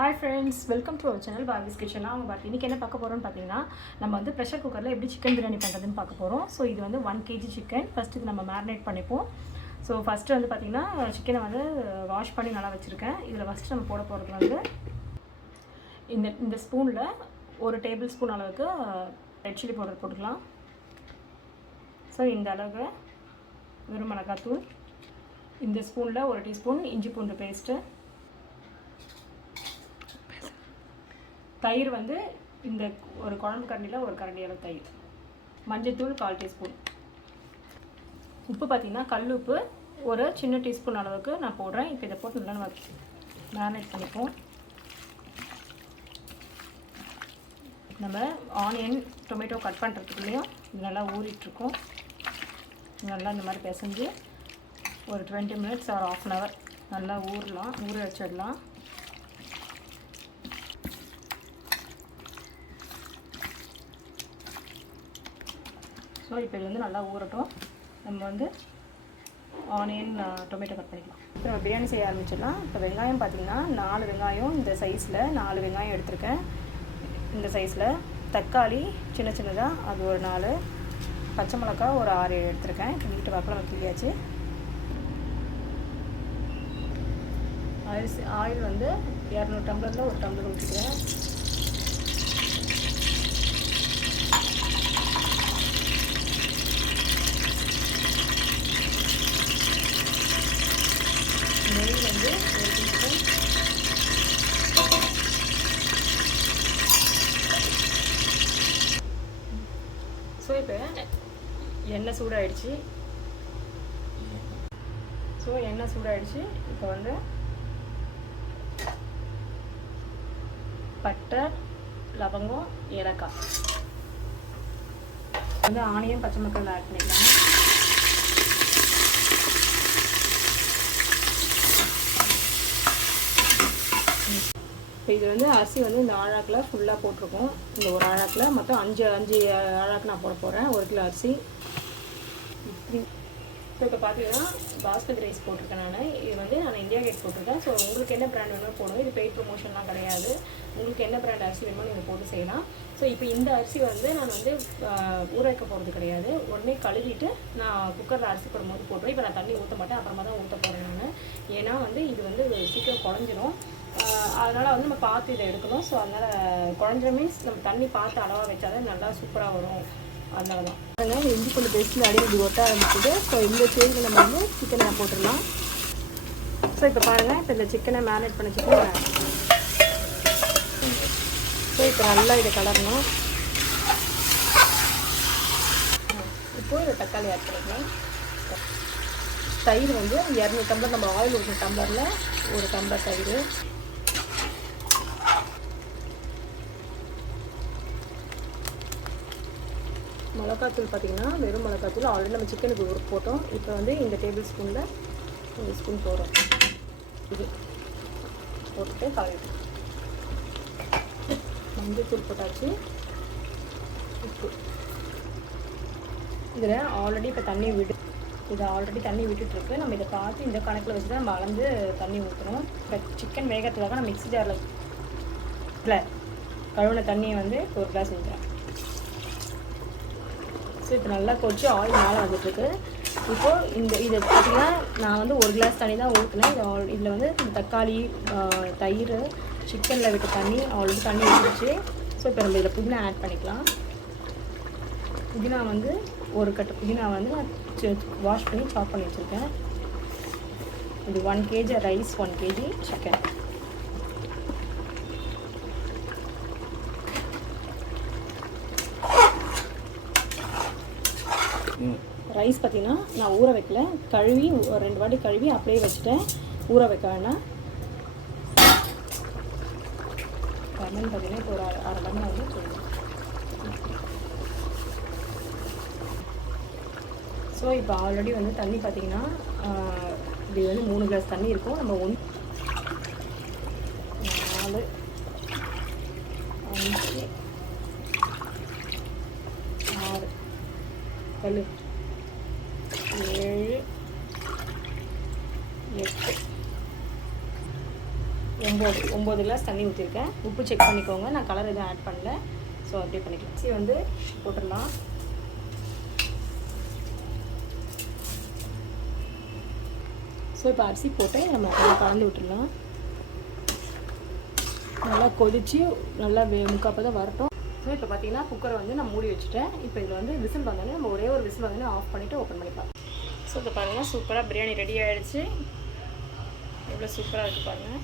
Hi friends, welcome to our channel BHARBIS KITCHEN. இன்னைக்கு என்ன பார்க்க போறோம்னு பாத்தீங்கன்னா நம்ம வந்து பிரஷர் குக்கர்ல எப்படி chicken biryani பண்றதுன்னு பார்க்க போறோம். சோ இது வந்து 1 kg chicken. ஃபர்ஸ்ட் இது நம்ம மேரினேட் பண்ணிப்போம். சோ ஃபர்ஸ்ட் வந்து பாத்தீங்கன்னா chicken வந்து வாஷ் பண்ணி நல்லா வச்சிருக்கேன். இதுல ஃபர்ஸ்ட் நம்ம போட போறது வந்து இந்த ஸ்பூன்ல 1 டேபிள் ஸ்பூன் அளவுக்கு ரெட் சில்லி பவுடர் போட்டுக்கலாம். சோ இந்த அளவுக்கு வெறும் மிளகாய் தூள், இந்த ஸ்பூன்ல 1 டீஸ்பூன் இஞ்சி பூண்டு பேஸ்ட், தயிர் வந்து இந்த ஒரு குழம்பு கரண்டியில் ஒரு கரண்டி அளவு தயிர், மஞ்சள்தூள் 1/4 டீஸ்பூன், உப்பு பார்த்தீங்கன்னா கல் உப்பு ஒரு சின்ன டீஸ்பூன் அளவுக்கு நான் போடுறேன். இப்போ இதை போட்டு நல்லா மேரினேட் பண்ணிப்போம். நம்ம ஆனியன் டொமேட்டோ கட் பண்ணுறதுக்குள்ளேயும் இது நல்லா ஊறிட்டுருக்கோம். நல்லா இந்த மாதிரி பிசைஞ்சு ஒரு 20 மினிட்ஸ் ஒரு 1/2 hour நல்லா ஊற வச்சிடலாம். ஸோ இப்போ இது வந்து நல்லா ஊறட்டும். நம்ம வந்து ஆனியன் டொமேட்டோ கட் பண்ணிக்கலாம். இப்போ நம்ம பிரியாணி செய்ய ஆரம்பிச்சிடலாம். இப்போ வெங்காயம் பார்த்திங்கன்னா 4 வெங்காயம் இந்த சைஸில் 4 வெங்காயம் எடுத்திருக்கேன். இந்த சைஸில் தக்காளி சின்ன சின்னதாக அது ஒரு 4, பச்சை மிளகாய் ஒரு 6-7 எடுத்திருக்கேன். இப்போ நீட்டு வாக்கில் நம்ம கிளியாச்சு. ஆயில் வந்து 200 டம்ளரில் 1 டம்ளர் ஊற்றிக்கிறேன். நெய் வந்து 1 டீஸ்பூன், ஸோ இப்போ எண்ணெய் சூடாயிடுச்சு. இப்போ வந்து பட்டை, லவங்கம், ஏலக்காய் வந்து ஆனியன் பச்சை மிளகாய் ஆட் பண்ணிக்கலாம். இப்போ இது வந்து அரிசி வந்து இந்த ஆழாக்கில் ஃபுல்லாக போட்டிருக்கோம். இந்த ஒரு ஆழாக்கில் மொத்தம் 5 ஆழாக்கு நான் போட போகிறேன். 1 கிலோ அரிசி. ஸோ இப்போ பார்த்தீங்கன்னா பாஸ்மதி ரைஸ் போட்டிருக்கேன் நான். இது வந்து நான் இந்தியா கேட் போட்டிருக்கேன். ஸோ உங்களுக்கு என்ன பிராண்ட் வேணுமோ போடுவோம். இது பெய்ட் ப்ரொமோஷன்லாம் கிடையாது. உங்களுக்கு என்ன பிராண்ட் அரிசி வேணுமோ நீங்கள் போட்டு செய்யலாம். ஸோ இப்போ இந்த அரிசி வந்து நான் வந்து ஊற வைக்க போகிறது கிடையாது. உடனே கழுவிட்டு நான் குக்கரில் அரிசி போடும்போது போட்டுருவேன். இப்போ நான் தண்ணி ஊற்ற மாட்டேன், அப்புறமா தான் ஊற்ற போகிறேன் நான். ஏன்னா வந்து இது வந்து சீக்கிரம் குழஞ்சிரும். அதனால் வந்து நம்ம பார்த்து இதை எடுக்கணும். ஸோ அதனால் குழஞ்ச மீன்ஸ் நம்ம தண்ணி பார்த்து அளவாக வச்சாதான் நல்லா சூப்பராக வரும். அதனால தான் அதனால் இஞ்சி பூண்டு பேஸ்ட்டில் அடி இது ஒட்ட ஆரம்பிக்குது. ஸோ இந்த ஸ்டேஜில் நம்ம வந்து சிக்கனை போட்டுடலாம். ஸோ இப்போ பாருங்கள், இப்போ இந்த சிக்கனை மேரினேட் பண்ண சிக்கனை ஸோ இப்போ நல்லா இதை கலரணும். இப்போது இதை தக்காளி ஆட் பண்ணிக்கலாம். தயிர் வந்து 200 டம்ளர், நம்ம ஆயில் ஊற்றின டம்ளரில் 1 டம்ளர் தயிர், மிளகாத்தூள் பார்த்திங்கன்னா வெறும் மிளகாத்தூள் ஆல்ரெடி நம்ம சிக்கனுக்கு போட்டோம். இப்போ வந்து இந்த டேபிள் ஸ்பூனில் 1 ஸ்பூன் போடுறோம். இது போட்டுட்டு கலரிட்டு மஞ்சள் போட்டாச்சு. உப்பு இதில் ஆல்ரெடி இப்போ தண்ணி விட்டுட்டுருக்கு. நம்ம இதை பார்த்து இந்த கணக்கில் வச்சு தான் நம்ம அளந்து தண்ணி ஊற்றணும். இப்போ சிக்கன் வேகத்துக்காக நான் மிக்ஸி ஜாரில் கழுவின தண்ணியை வந்து 1 கிளாஸ் ஊற்றுறேன். ஸோ இப்போ நல்லா கொதிச்சு ஆயில் மேலே வந்துட்டுருக்கு. இப்போது இது பார்த்திங்கன்னா நான் வந்து 1 கிளாஸ் தண்ணி தான் ஊற்றினேன். இதில் வந்து தக்காளி, தயிர், சிக்கனில் விட்ட தண்ணி ஆல்ரெடி தண்ணி ஊற்றிச்சு. ஸோ இப்போ நம்ம இதில் புதினா ஆட் பண்ணிக்கலாம். புதினா வந்து 1 கட்டு புதினா வந்து நான் வாஷ் பண்ணி சாப் பண்ணி வச்சுருக்கேன். இது 1 kg rice, 1 kg chicken. Rice பார்த்திங்கன்னா நான் ஊற வைக்கல, கழுவி 2 வாட்டி கழுவி அப்படியே வச்சுட்டேன். ஊற வைக்க வேண்டாம். லெமன் பார்த்திங்கன்னா இப்போ ஒரு 1/2 லெமன் வந்து சொல்லுவேன். ஸோ இப்போ ஆல்ரெடி வந்து தண்ணி பார்த்திங்கன்னா இது வந்து 3 கிளாஸ் தண்ணி இருக்கும். நம்ம 1 4 5 6 7 8 9 9 கிளாஸ் தண்ணி ஊற்றிருக்கேன். உப்பு செக் பண்ணிக்கோங்க. நான் கலர் எதுவும் ஆட் பண்ணல. ஸோ அப்படியே பண்ணிக்கலாம். அரிசி வந்து போட்டுடலாம். ஸோ இப்போ அரிசி போட்டு நம்ம கலந்து விட்டுடலாம். நல்லா கொதித்து நல்லா முக்காப்பதான் வரட்டும். ஸோ இப்போ பார்த்தீங்கன்னா குக்கரை வந்து நான் மூடி வச்சுட்டேன். இப்போ இதில் வந்து விசில் வந்தோடனே நம்ம ஒரே ஒரு விசில் வந்து ஆஃப் பண்ணிவிட்டு ஓப்பன் பண்ணிக்கலாம். ஸோ இப்போ பாருங்கள், சூப்பராக பிரியாணி ரெடி ஆகிடுச்சு. எவ்வளோ சூப்பராக இருக்குது பாருங்கள்.